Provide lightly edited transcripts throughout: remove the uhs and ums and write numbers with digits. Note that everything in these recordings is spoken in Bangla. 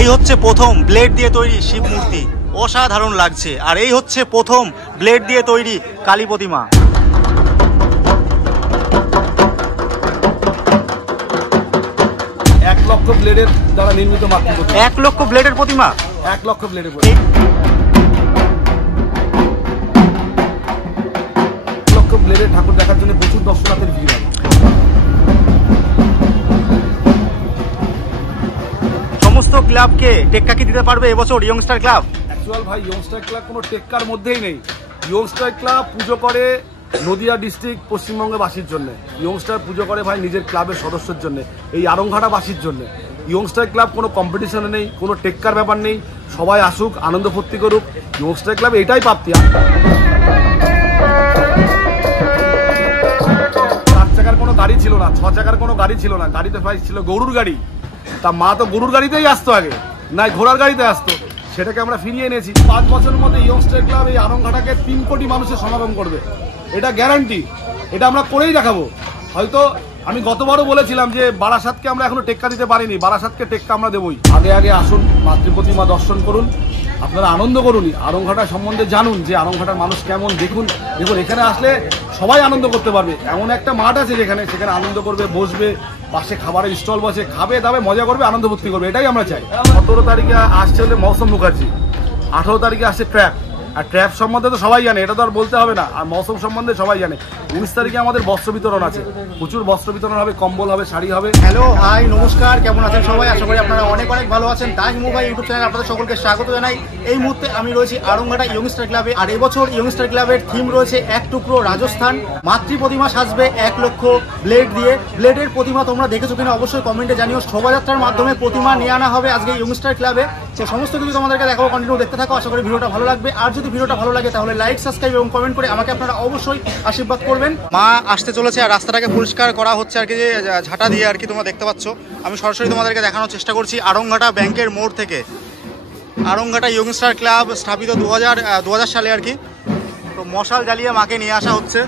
এই হচ্ছে প্রথম ব্লেড দিয়ে তৈরি শিব মূর্তি, অসাধারণ লাগছে। আর এই হচ্ছে প্রথম ব্লেড দিয়ে তৈরি কালী প্রতিমা। 1 লক্ষ ব্লেডের দ্বারা নির্মিত মাতৃ প্রতিমা। 1 লক্ষ ব্লেডের প্রতিমা? 1 লক্ষ ব্লেডের প্রতিমা। 1 লক্ষ ব্লেডের ঠাকুর দেখার জন্য প্রচুর দর্শনার্থীর ভিড় হবে। সমস্ত ক্লাবকে টেক্কা কি দিতে পারবে এবছর ইয়ংস্টার ক্লাব? অ্যাকচুয়াল ভাই ইয়ংস্টার ক্লাব কোনো টেক্কার মধ্যেই নেই। ইয়ংস্টার ক্লাব পুজো করে নদিয়া ডিস্ট্রিক্ট পশ্চিমবঙ্গবাসীর জন্য। ইয়ংস্টার পুজো করে ভাই নিজের ক্লাবের সদস্যের জন্য, এই আরংঘাটাবাসীর জন্য। ইয়ংস্টার ক্লাব কোনো কম্পিটিশনে নেই, কোনো টেক্কার ব্যাপার নেই। সবাই আসুক, আনন্দ ফুর্তি করুক। ইয়ংস্টার ক্লাব এটাই প্রাপ্তি। 4 চাকার কোনো গাড়ি ছিল না, 6 চাকার কোনো গাড়ি ছিল না, গাড়িতে ভাই ছিল গরুর গাড়ি। তা মা তো গরুর গাড়িতেই আসতো আগে, না ঘোড়ার গাড়িতে আসতো। সেটাকে আমরা ফিরিয়ে এনেছি। 5 বছরের মধ্যে ইয়ংস্টার ক্লাব এই আরংঘাটাকে 3 কোটি মানুষের সমাগম করবে, এটা গ্যারান্টি। এটা আমরা করেই দেখাবো। হয়তো আমি গতবারও বলেছিলাম যে বারাসাতকে আমরা এখনো টেক্কা দিতে পারিনি, বারাসাতকে টেক্কা আমরা দেবই। আগে আগে আসুন, মাতৃ প্রতিমা দর্শন করুন, আপনারা আনন্দ করুন, আরংঘাটা সম্বন্ধে জানুন যে আরংঘাটার মানুষ কেমন। দেখুন এখানে আসলে সবাই আনন্দ করতে পারবে। এমন একটা মাঠ আছে সেখানে আনন্দ করবে, বসবে, পাশে খাবারের স্টল বসে, খাবে দাবে, মজা করবে, আনন্দ ফুর্তি করবে, এটাই আমরা চাই। 17 তারিখে আসছে হলে মৌসুম মুখার্জি, 18 তারিখে আসছে ট্র্যাপ। আর ট্র্যাপ সম্বন্ধে তো সবাই জানে, এটা তো আর বলতে হবে না। আর মৌসুম সম্বন্ধে সবাই জানে। 19 তারিখে আমাদের বস্ত্র বিতরণ আছে, প্রচুর বস্ত্র বিতরণ হবে, কম্বল হবে, শাড়ি হবে। হ্যালো, হাই, নমস্কার, কেমন আছেন সবাই? আশা করি আপনারা অনেক অনেক ভালো আছেন। তাজ মোবাইল ইউটিউব চ্যানেল আপনাদের সকলকে স্বাগত জানাই। এই মুহূর্তে আমি রয়েছি আরংঘাটা ইয়ংস্টার ক্লাবে। আর এবছর ইয়ংস্টার ক্লাবের থিম রয়েছে এক টুকরো রাজস্থান। মাতৃ প্রতিমা সাজবে 1 লক্ষ ব্লেড দিয়ে। ব্লেডের প্রতিমা তোমরা দেখেছো কিনা অবশ্যই কমেন্টে জানিও। শোভাযাত্রার মাধ্যমে প্রতিমা নিয়ে আনা হবে আজকে ইয়ংস্টার ক্লাবে। সে সমস্ত কিছু তোমাদেরকে দেখাবো, কন্টিনিউ দেখতে থাকো। আশা করি ভিডিওটা ভালো লাগবে। আর যদি ভিডিওটা ভালো লাগে তাহলে লাইক, সাবস্ক্রাইব এবং কমেন্ট করে আমাকে আপনারা অবশ্যই আশীর্বাদ করবেন। মা আসতে চলেছে আর রাস্তাটাকে পরিষ্কার করা হচ্ছে আর কি, যে ঝাঁটা দিয়ে আর কি তোমরা দেখতে পাচ্ছ। আমি সরাসরি তোমাদেরকে দেখানোর চেষ্টা করছি আরংঘাটা ব্যাংকের মোড় থেকে। আরংঘাটা ইয়ংস্টার ক্লাব স্থাপিত 2000 সালে আর কি। তো মশাল জ্বালিয়ে মাকে নিয়ে আসা হচ্ছে।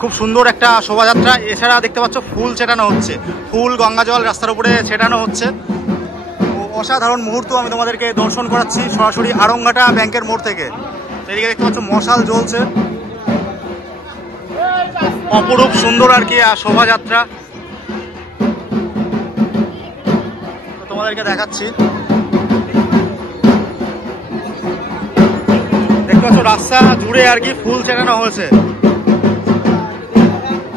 খুব সুন্দর একটা শোভাযাত্রা। এছাড়া দেখতে পাচ্ছ ফুল ছেটানো হচ্ছে, ফুল গঙ্গা জল রাস্তার উপরে ছেটানো হচ্ছে। অসাধারণ মুহূর্ত আমি তোমাদেরকে দর্শন করাচ্ছি সরাসরি আরংঘাটা ব্যাংকের মোড় থেকে। এদিকে দেখতে পাচ্ছ মশাল জ্বলছে, অপরূপ সুন্দর আর কি শোভাযাত্রা তোমাদেরকে দেখাচ্ছি। দেখতে পাচ্ছ রাস্তা জুড়ে আর কি ফুল ছেটানো হয়েছে।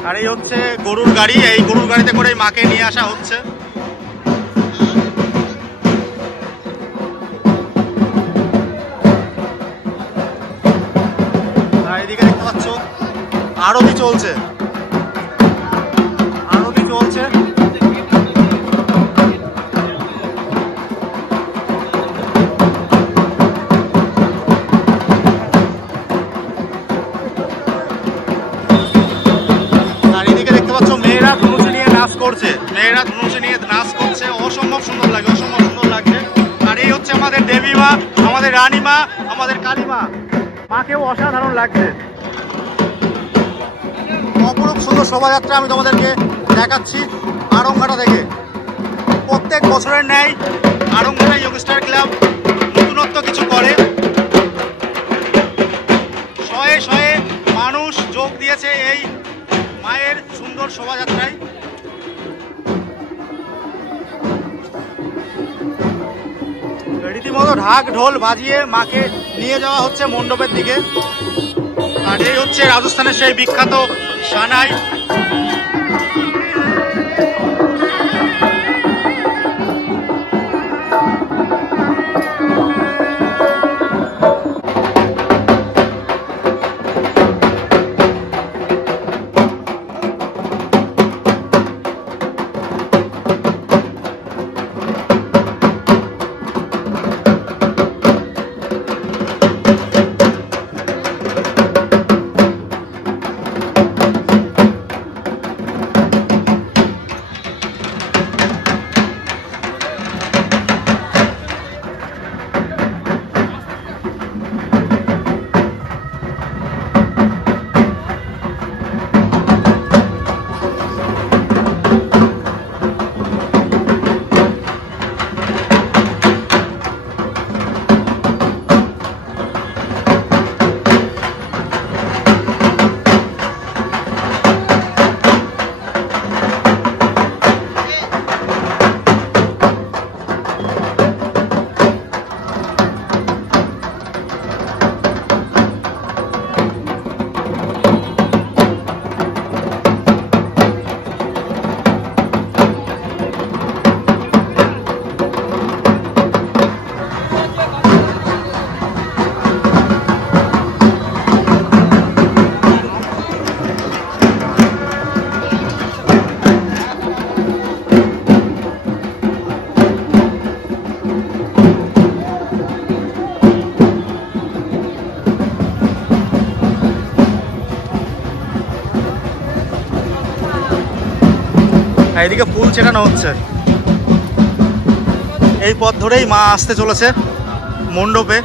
আর এই হচ্ছে গরুর গাড়ি, এই গরুর গাড়িতে করে মাকে নিয়ে আসা হচ্ছে। এদিকে দেখতে পাচ্ছ আরতি চলছে, আরতি চলছে। আর এদিকে দেখতে পাচ্ছ মেয়েরা ধনুচি নিয়ে নাচ করছে, মেয়েরা ধনুচি নিয়ে নাচ করছে। অসম্ভব সুন্দর লাগে, অসম্ভব সুন্দর লাগছে। আর এই হচ্ছে আমাদের দেবী মা, আমাদের রানী মা, আমাদের কালী মা। মাকেও অসাধারণ লাগছে। অপরূপ সুন্দর শোভাযাত্রা আমি তোমাদেরকে দেখাচ্ছি আরংঘাটা থেকে। প্রত্যেক বছরের ন্যায় আরংঘাটা ইয়ংস্টার ক্লাব নতুনত্ব কিছু করে। শয়ে শয়ে মানুষ যোগ দিয়েছে এই মায়ের সুন্দর শোভাযাত্রায়। রীতিমতো ঢাক ঢোল বাজিয়ে মাকে নিয়ে যাওয়া হচ্ছে মণ্ডপের দিকে। আর এই হচ্ছে রাজস্থানের সেই বিখ্যাত সানাই। আর এদিকে ফুল ছেটানো হচ্ছে। এই পথ ধরেই মা আসতে চলেছে মণ্ডপে।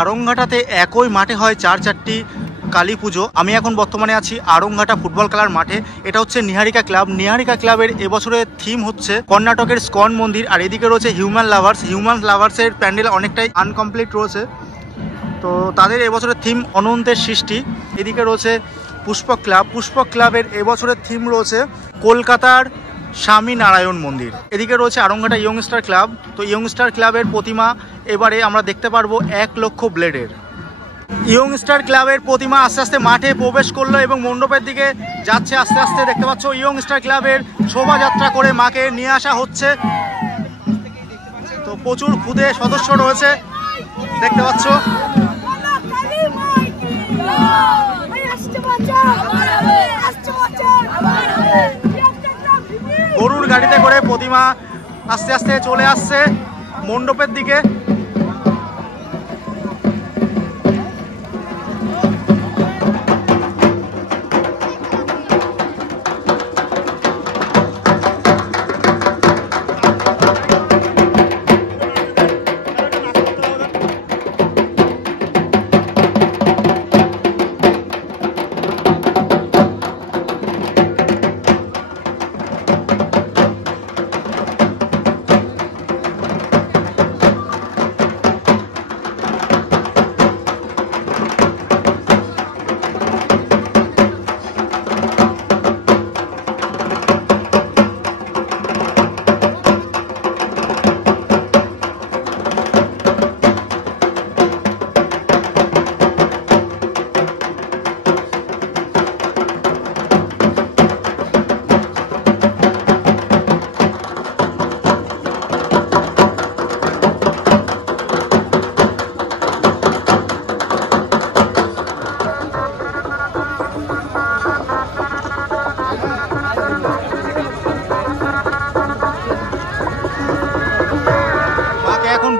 আড়ংঘাটাতে একই মাঠে হয় 4-4টি কালী পুজো। আমি এখন বর্তমানে আছি আড়ংঘাটা ফুটবল খেলার মাঠে। এটা হচ্ছে নিহারিকা ক্লাব। নিহারিকা ক্লাবের এবছরের থিম হচ্ছে কর্ণাটকের স্কন মন্দির। আর এদিকে রয়েছে হিউম্যান লাভার্স। হিউম্যান লাভার্সের প্যান্ডেল অনেকটাই আনকমপ্লিট রয়েছে, তো তাদের এবছরের থিম অনন্তের সৃষ্টি। এদিকে রয়েছে পুষ্পক ক্লাব। পুষ্পক ক্লাবের এবছরের থিম রয়েছে কলকাতার স্বামী নারায়ণ মন্দির। এদিকে রয়েছে আড়ংঘাটা ইয়ংস্টার ক্লাব। তো ইয়ংস্টার ক্লাবের প্রতিমা এবারে আমরা দেখতে পারবো 1 লক্ষ ব্লেডের। ইয়ংস্টার ক্লাবের প্রতিমা আস্তে আস্তে মাঠে প্রবেশ করলো এবং মণ্ডপের দিকে যাচ্ছে আস্তে আস্তে। দেখতে পাচ্ছ ইয়ংস্টার ক্লাবের শোভাযাত্রা করে মাকে নিয়ে আসা হচ্ছে। তো প্রচুর খুদে সদস্য রয়েছে দেখতে পাচ্ছ। গরুর গাড়িতে করে প্রতিমা আস্তে আস্তে চলে আসছে মণ্ডপের দিকে।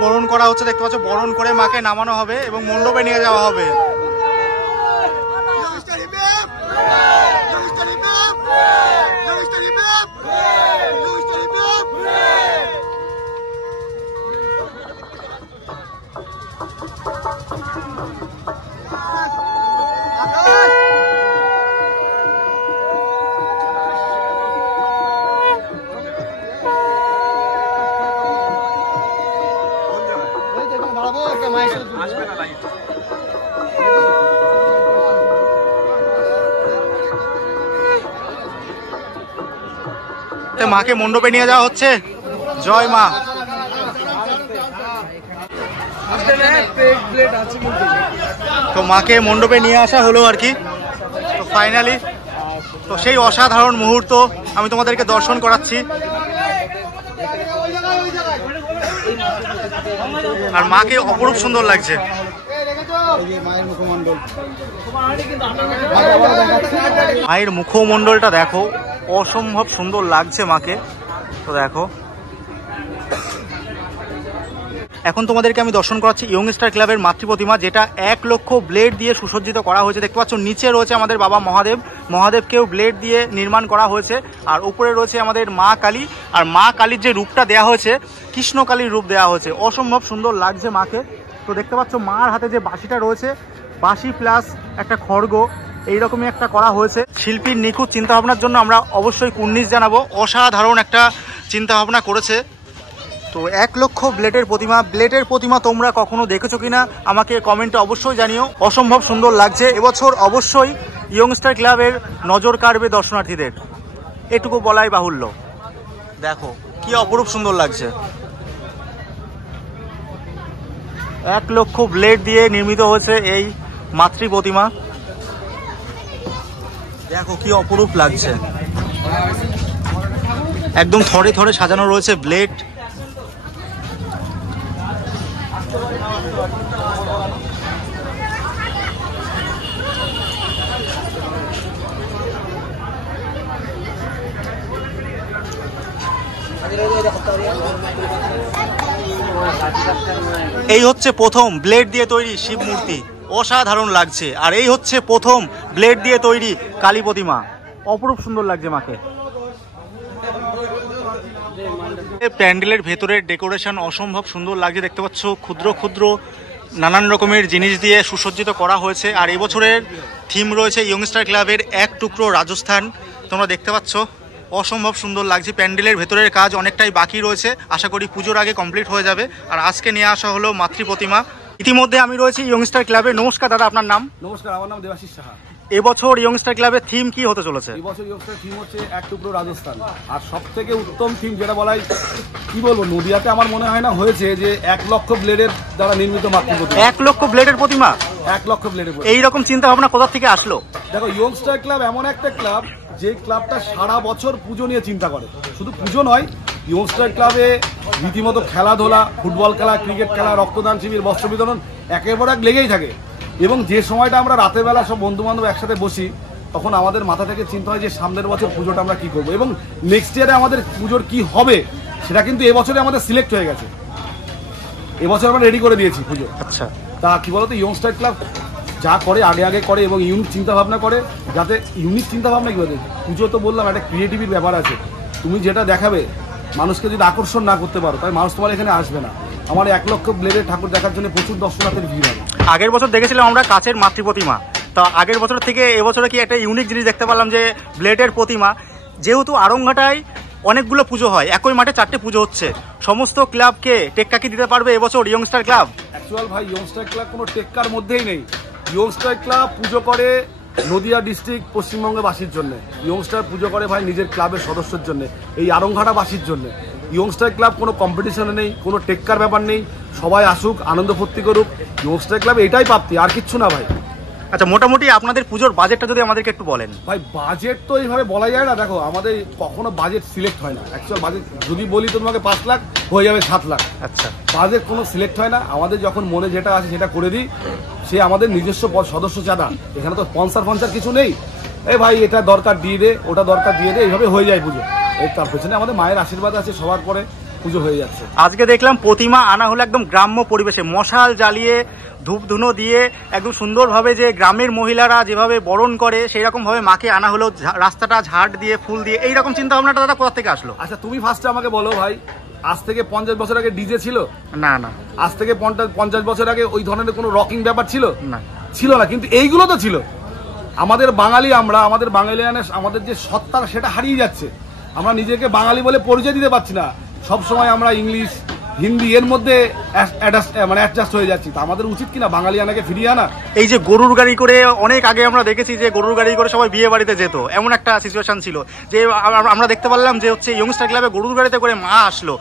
বরণ করা হচ্ছে দেখতে পাচ্ছ। বরণ করে মাকে নামানো হবে এবং মণ্ডপে নিয়ে যাওয়া হবে। মাকে মণ্ডপে নিয়ে যাওয়া হচ্ছে। জয় মা। তো মাকে মণ্ডপে নিয়ে আসা হলো আর কি। তো ফাইনালি তো সেই অসাধারণ মুহূর্ত আমি তোমাদেরকে দর্শন করাচ্ছি। আর মাকে অপরূপ সুন্দর লাগছে। মায়ের মুখমণ্ডলটা দেখো, অসম্ভব সুন্দর লাগছে মাকে। তো দেখো এখন তোমাদেরকে আমি দর্শন করাচ্ছি ইয়ংস্টার ক্লাবের মাতৃ প্রতিমা, যেটা 1 লক্ষ ব্লেড দিয়ে সুসজ্জিত করা হয়েছে। দেখতে পাচ্ছ নিচে রয়েছে আমাদের বাবা মহাদেবকেও ব্লেড দিয়ে নির্মাণ করা হয়েছে। আর উপরে রয়েছে আমাদের মা কালী। আর মা কালীর যে রূপটা দেওয়া হয়েছে কৃষ্ণ কালীর রূপ দেওয়া হয়েছে, অসম্ভব সুন্দর লাগছে মাকে। তো দেখতে পাচ্ছ মার হাতে যে বাঁশিটা রয়েছে, বাঁশি প্লাস একটা খড়গ, এইরকমই একটা করা হয়েছে। শিল্পীর নিখুঁত চিন্তাভাবনার জন্য আমরা অবশ্যই কুর্নিশ জানাবো। অসাধারণ একটা চিন্তাভাবনা করেছে। তো 1 লক্ষ ব্লেডের প্রতিমা তোমরা কখনো দেখেছো কিনা আমাকে কমেন্টে অবশ্যই জানিও। অসম্ভব সুন্দর লাগছে। এবছর অবশ্যই ইয়ংস্টার ক্লাবের নজর কাড়বে দর্শনার্থীদের, এটুকু বলাই বাহুল্য। দেখো কি অপরূপ সুন্দর লাগছে। 1 লক্ষ ব্লেড দিয়ে নির্মিত হয়েছে এই মাতৃ প্রতিমা। দেখো কি অপরূপ লাগছে। একদম থরে থরে সাজানো রয়েছে ব্লেড। এই হচ্ছে প্রথম ব্লেড দিয়ে তৈরি শিব মূর্তি, অসাধারণ লাগছে। আর এই হচ্ছে প্রথম ব্লেড দিয়ে তৈরি কালী প্রতিমা, অপরূপ সুন্দর লাগছে মাকে। প্যান্ডেলের ভেতরের ডেকোরেশন অসম্ভব সুন্দর লাগছে। দেখতে পাচ্ছ ক্ষুদ্র ক্ষুদ্র নানান রকমের জিনিস দিয়ে সুসজ্জিত করা হয়েছে। আর এবছরের থিম রয়েছে ইয়ংস্টার ক্লাবের 1 টুকরো রাজস্থান। তোমরা দেখতে পাচ্ছ অসম্ভব সুন্দর লাগছে। প্যান্ডেলের ভেতরের কাজ অনেকটাই বাকি রয়েছে, আশা করি পুজোর আগে কমপ্লিট হয়ে যাবে। আর আজকে নিয়ে আসা হলো মাতৃ প্রতিমা। ইতিমধ্যে আমি রয়েছি ইয়ংস্টার ক্লাবে। নমস্কার দাদা, আপনার নাম? নমস্কার, আমার নাম দেবাশিস সাহা। এবছর ইয়ংস্টার ক্লাবের থিম কি হতে চলেছে? এবছর ইয়ংস্টার থিম হচ্ছে 1 টুকরো রাজস্থান। আর সব থেকে উত্তম থিম যেটা বলাই, কি বলবো, নদিয়াতে আমার মনে হয় না হয়েছে যে 1 লক্ষ ব্লেডের দ্বারা নির্মিত মাতৃ প্রতিমা। 1 লক্ষ ব্লেডের প্রতিমা? 1 লক্ষ ব্লেডের। এইরকম চিন্তা ভাবনা কোথা থেকে আসলো? দেখো, ইয়ংস্টার ক্লাব এমন একটা ক্লাব যে ক্লাবটা সারা বছর পুজো নিয়ে চিন্তা করে। শুধু পুজো নয়, ইয়ংস্টার ক্লাবে রীতিমতো খেলাধুলা, ফুটবল খেলা, ক্রিকেট খেলা, রক্তদান শিবির, বস্ত্র বিতরণ একের পর এক লেগেই থাকে। এবং যে সময়টা আমরা রাতের বেলা সব বন্ধু বান্ধব একসাথে বসি, তখন আমাদের মাথা থেকে চিন্তা হয় যে সামনের বছর পুজোটা আমরা কি করবো এবং নেক্সট ইয়ারে আমাদের পুজোর কি হবে, সেটা কিন্তু এবছরে আমাদের সিলেক্ট হয়ে গেছে। এবছর আমরা রেডি করে দিয়েছি পুজো। আচ্ছা, তা কি বলতো, ইয়ংস্টার ক্লাব যা করে আগে করে এবং ইউনিক চিন্তা ভাবনা করে। যাতে ইউনিক চিন্তা ভাবনা কি বলতে, পুজো তো বললাম একটা ক্রিয়েটিভিটির ব্যাপার আছে। তুমি যেটা দেখাবে মানুষকে যদি আকর্ষণ না করতে পারো, তাই মানুষ তোমার এখানে আসবে না। আমার 1 লক্ষ ব্লেডের ঠাকুর দেখার জন্য প্রচুর দর্শনার্থীর ভিড় হবে। আগের বছর দেখেছিলাম আমরা কাচের মাতৃ প্রতিমা, তো আগের বছর থেকে এবছরে কি একটা ইউনিক জিনিস দেখতে পারলাম যে ব্লেডের প্রতিমা। যেহেতু আড়ংঘাটায় অনেকগুলো পুজো হয়, একই মাঠে 4টে পুজো হচ্ছে, সমস্ত ক্লাবকে টেক্কা কি দিতে পারবে এবছর ইয়ংস্টার ক্লাব? অ্যাকচুয়াল ভাই, ইয়ংস্টার ক্লাব কোনো টেক্কার মধ্যেই নেই। ইয়ংস্টার ক্লাব পুজো করে নদিয়া ডিস্ট্রিক্ট পশ্চিমবঙ্গবাসীর জন্য। ইয়ংস্টার পুজো করে ভাই নিজের ক্লাবের সদস্যের জন্য, এই আড়ংঘাটাবাসীর জন্য। ইয়ংস্টার ক্লাব কোনো কম্পিটিশনে নেই, কোনো টেক্কার ব্যাপার নেই। সবাই আসুক, আনন্দ ফুর্তি করুক। ইয়ংস্টার ক্লাব এটাই প্রাপ্তি, আর কিচ্ছু না ভাই। আচ্ছা, মোটামুটি আপনাদের পুজোর বাজেটটা যদি আমাদেরকে একটু বলেন। ভাই বাজেট তো এইভাবে বলা যায় না। দেখো, আমাদের কখনো বাজেট সিলেক্ট হয় না। অ্যাকচুয়াল বাজেট যদি বলি তো তোমাকে 5 লাখ হয়ে যাবে 7 লাখ। আচ্ছা, বাজেট কোনো সিলেক্ট হয় না। আমাদের যখন মনে যেটা আছে সেটা করে দিই। সে আমাদের নিজস্ব সদস্য চাঁদা, এখানে তো স্পন্সার কিছু নেই। এই ভাই এটা দরকার দিয়ে দে, ওটা দরকার দিয়ে দে, এইভাবে হয়ে যায় পুজো। এই তার পেছনে আমাদের মায়ের আশীর্বাদ আছে সবার পরে। পুজো হয়ে যাচ্ছে। আজকে দেখলাম প্রতিমা আনা হলো একদম গ্রাম্য পরিবেশে, মশাল জ্বালিয়ে ধূপ ধুনো দিয়ে একদম সুন্দরভাবে, যে গ্রামের মহিলারা যেভাবে বরণ করে সেই রকম ভাবে মাকে আনা হলো, রাস্তাটা ঝাড় দিয়ে ফুল দিয়ে। এইরকম চিন্তা ভাবনাটা দাদা কোথা থেকে আসলো? আচ্ছা তুমি ফার্স্টে আমাকে বলো ভাই, আজ থেকে 50 বছর আগে ডিজে ছিল? না না। আজ থেকে 50 বছর আগে ওই ধরনের কোনো রকিং ব্যাপার ছিল না? ছিল না, কিন্তু এইগুলো তো ছিল। আমাদের বাঙালি, আমাদের বাঙালিয়ানের আমাদের যে সত্তা সেটা হারিয়ে যাচ্ছে। আমরা নিজেকে বাঙালি বলে পরিচয় দিতে পারছি না, সব সময় আমরা ইংলিশ হিন্দি এর মধ্যে অ্যাডজাস্ট হয়ে যাচ্ছি। তা আমাদের উচিত কিনা বাঙালিয়ানাকে ফিরিয়ে আনা? এই যে গরুর গাড়ি করে, অনেক আগে আমরা দেখেছি যে গরুর গাড়ি করে সবাই বিয়ে বাড়িতে যেত, এমন একটা সিচুয়েশন ছিল যে আমরা দেখতে পারলাম যে হচ্ছে ইয়ংস্টার ক্লাবে গরুর গাড়িতে করে মা আসলো।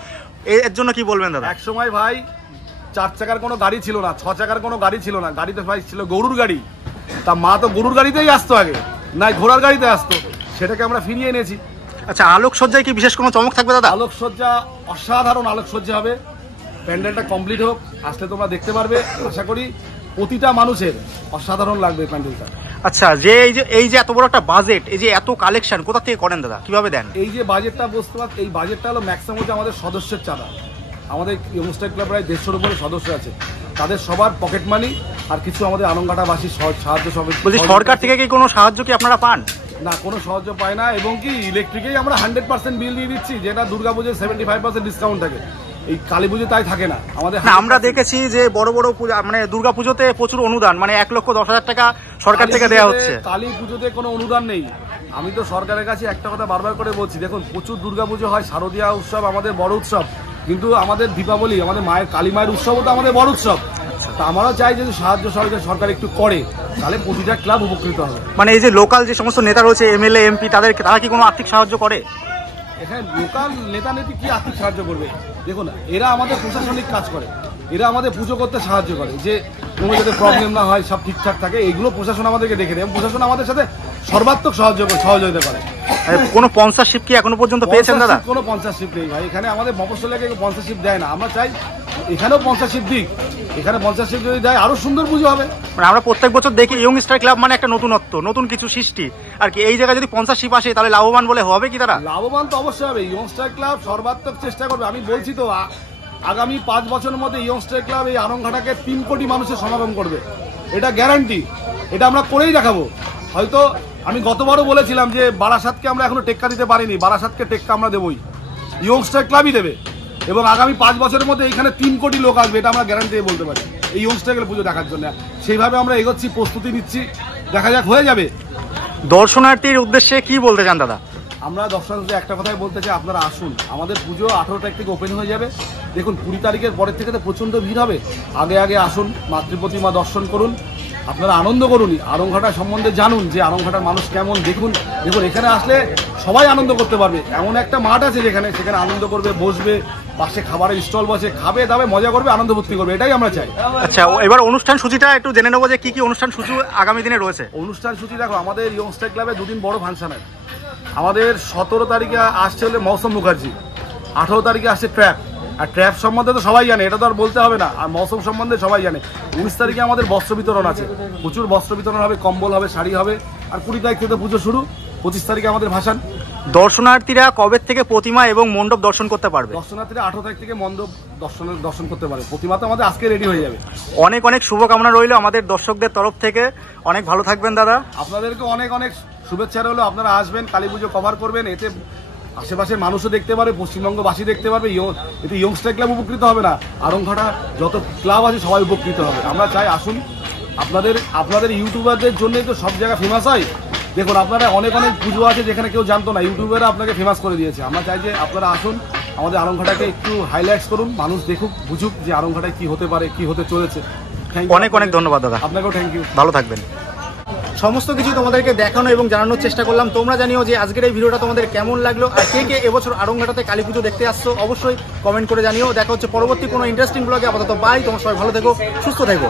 এর জন্য কি বলবেন দাদা? এক সময় ভাই 4 চাকার কোনো গাড়ি ছিল না, 6 চাকার কোনো গাড়ি ছিল না, গাড়িতে ভাই ছিল গরুর গাড়ি। তা মা তো গরুর গাড়িতেই আসতো আগে, নাই ঘোড়ার গাড়িতে আসতো, সেটাকে আমরা ফিরিয়ে এনেছি। আচ্ছা, আলোকসজ্জায় কি বিশেষ কোনো চমক থাকবে দাদা? আলোকসজ্জা অসাধারণ আলোকসজ্জা হবে, প্যান্ডেলটা কমপ্লিট হোক, আসলে তোমরা দেখতে পারবে। আশা করি প্রতিটা মানুষের অসাধারণ লাগবে প্যান্ডেলটা। আচ্ছা, যে এই যে এত বড় একটা বাজেট, এই যে এত কালেকশন কোথা থেকে করেন দাদা, কিভাবে দেন? এই যে বাজেটটা বুঝতে পার, এই বাজেটটা হলো ম্যাক্সিমাম হচ্ছে আমাদের সদস্যের চাঁদা। আমাদের ইয়ংস্টার ক্লাব প্রায় 150-এর উপরে সদস্য আছে, তাদের সবার পকেট মানি আর কিছু আমাদের আরংঘাটাবাসী সাহায্য সব। বলছি, সরকার থেকে কি কোনো সাহায্য কি আপনারা পান? না, কোনো সাহায্য পায় না, এবং কি ইলেকট্রিকেই আমরা 100% বিল দিয়ে দিচ্ছি, যেটা দুর্গাপুজোর 75% ডিসকাউন্ট থাকে, এই কালী পুজো তাই থাকে না আমাদের। আমরা দেখেছি যে বড় বড় পূজা, মানে দুর্গা পুজোতে প্রচুর অনুদান, মানে 1,10,000 টাকা সরকার থেকে দেওয়া হচ্ছে। কালী পুজোতে কোনো অনুদান নেই। আমি তো সরকারের কাছে একটা কথা বারবার করে বলছি, দেখুন প্রচুর দুর্গা পুজো হয়, শারদীয়া উৎসব আমাদের বড় উৎসব, কিন্তু আমাদের দীপাবলি, আমাদের মায়ের কালী মায়ের উৎসবও তো আমাদের বড় উৎসব। তা আমরাও চাই যদি সাহায্য সরকার একটু করে, তাহলে প্রতিটা ক্লাব উপকৃত হবে। মানে এই যে লোকাল যে সমস্ত নেতা রয়েছে, এমএলএ এমপি, তারা কি কোনো আর্থিক সাহায্য করে? এখানে লোকাল নেতা নেত্রী কি আর্থিক সাহায্য করবে? দেখুন, এরা আমাদের প্রশাসনিক কাজ করে, এরা আমাদের পুজো করতে সাহায্য করে, যে কোনো যাতে প্রবলেম না হয়, সব ঠিকঠাক থাকে, এইগুলো প্রশাসন আমাদেরকে দেখে দেয়, এবং প্রশাসন আমাদের সাথে সর্বাত্মক সহযোগিতা করে। কোনো স্পন্সরশিপ কি এখনো পর্যন্ত পেয়েছেন দাদা? কোনো স্পন্সরশিপ নেই ভাই, এখানে আমাদের মফস্বলে স্পন্সরশিপ দেয় না। আমরা চাই এখানেও স্পন্সরশিপ দিক, এখানে স্পন্সরশিপ যদি দেয় আরো সুন্দর পুজো হবে। মানে আমরা প্রত্যেক বছর দেখি ইয়ংস্টার ক্লাব মানে একটা নতুনত্ব, নতুন কিছু সৃষ্টি আর কি। এই জায়গায় যদি স্পন্সরশিপ আসে তাহলে লাভবান বলে হবে কি তারা? লাভবান তো অবশ্যই হবে, ইয়ংস্টার ক্লাব সর্বাত্মক চেষ্টা করবে। আমি বলছি তো, আগামী 5 বছরের মধ্যে ইয়ংস্টার ক্লাব এই আরংঘাটাকে 3 কোটি মানুষের সমাগম করবে, এটা গ্যারান্টি, এটা আমরা করেই দেখাবো। হয়তো আমি গতবারও বলেছিলাম যে বারাসাতকে আমরা এখনো টেক্কা দিতে পারিনি, বারাসাতকে টেক্কা আমরা দেবই, ইয়ংস্টার ক্লাবই দেবে, এবং আগামী 5 বছরের মধ্যে এখানে 3 কোটি লোক আসবে, এটা আমরা গ্যারান্টি দিয়ে বলতে পারি এই ইয়ংস্টার ক্লাব পুজো দেখার জন্য। সেইভাবে আমরা এগোচ্ছি, প্রস্তুতি নিচ্ছি, দেখা যাক হয়ে যাবে। দর্শনার্থীর উদ্দেশ্যে কি বলতে চান দাদা? আমরা দর্শনার্থীদের একটা কথাই বলতে চাই, আপনারা আসুন, আমাদের পুজো 18 তারিখ থেকে ওপেন হয়ে যাবে। দেখুন 20 তারিখের পরের থেকে তো প্রচণ্ড ভিড় হবে, আগে আসুন, মাতৃপ্রতিমা দর্শন করুন, আপনারা আনন্দ করুন, আরংঘাটা সম্বন্ধে জানুন যে আরংঘাটার মানুষ কেমন। দেখুন এখানে আসলে সবাই আনন্দ করতে পারবে, এমন একটা মাঠ আছে সেখানে আনন্দ করবে, বসবে, পাশে খাবারের স্টল বসে, খাবে দাবে, মজা করবে, আনন্দ ভর্তি করবে, এটাই আমরা চাই। আচ্ছা, এবার অনুষ্ঠান সূচিটা একটু জেনে নেবো যে কি অনুষ্ঠান সূচি আগামী দিনে রয়েছে। অনুষ্ঠান সূচি দেখো, আমাদের ইয়ংস্টার ক্লাবে 2 দিন বড় ফাংশন আছে। আমাদের 17 তারিখে আসছে হলে মৌসুম মুখার্জি, 18 তারিখে আসছে ট্র্যাপ, আর ট্র্যাপ সম্বন্ধে তো সবাই জানে, এটা তো আর বলতে হবে না, আর মৌসুম সম্বন্ধে সবাই জানে। 19 তারিখে আমাদের বস্ত্র বিতরণ আছে, প্রচুর বস্ত্র বিতরণ হবে, কম্বল হবে, শাড়ি হবে, আর 20 তারিখ থেকে পুজো শুরু, 25 তারিখে আমাদের ভাসান। দর্শনার্থীরা কবে থেকে প্রতিমা এবং মণ্ডপ দর্শন করতে পারবে? দর্শনার্থীরা 18 তারিখ থেকে মণ্ডপ দর্শন করতে পারবে, প্রতিমা তো আমাদের আজকে রেডি হয়ে যাবে। অনেক অনেক শুভকামনা রইল আমাদের দর্শকদের তরফ থেকে, অনেক ভালো থাকবেন দাদা। আপনাদেরকে অনেক অনেক শুভেচ্ছা রইল, আপনারা আসবেন, কালী পুজো কভার করবেন, এতে আশেপাশের মানুষও দেখতে পারবে, পশ্চিমবঙ্গবাসী দেখতে পারবে, এতে ইয়ংস্টার ক্লাব উপকৃত হবে না, আরংঘাটা যত ক্লাব আছে সবাই উপকৃত হবে। আমরা চাই আসুন, আপনাদের ইউটিউবারদের জন্যই তো সব জায়গা ফেমাস হয়। দেখুন আপনারা অনেক পুজো আছে যেখানে কেউ জানতো না, ইউটিউবাররা আপনাকে ফেমাস করে দিয়েছে। আমরা চাই যে আপনারা আসুন, আমাদের আরংঘাটাকে একটু হাইলাইটস করুন, মানুষ দেখুক, বুঝুক যে আরংঘাটায় কি হতে পারে, কি হতে চলেছে। অনেক অনেক ধন্যবাদ দাদা। আপনাকেও থ্যাংক ইউ, ভালো থাকবেন। সমস্ত কিছু তোমাদেরকে দেখানো এবং জানানোর চেষ্টা করলাম। তোমরা জানিও যে আজকের এই ভিডিওটা তোমাদের কেমন লাগলো, আর কে এবছর আরংঘাটাতে কালী পুজো দেখতে আসছো অবশ্যই কমেন্ট করে জানিও। দেখা হচ্ছে পরবর্তী কোনো ইন্টারেস্টিং ব্লগে। আপাতত বাই, তোমরা সবাই ভালো থেকো, সুস্থ থেকো।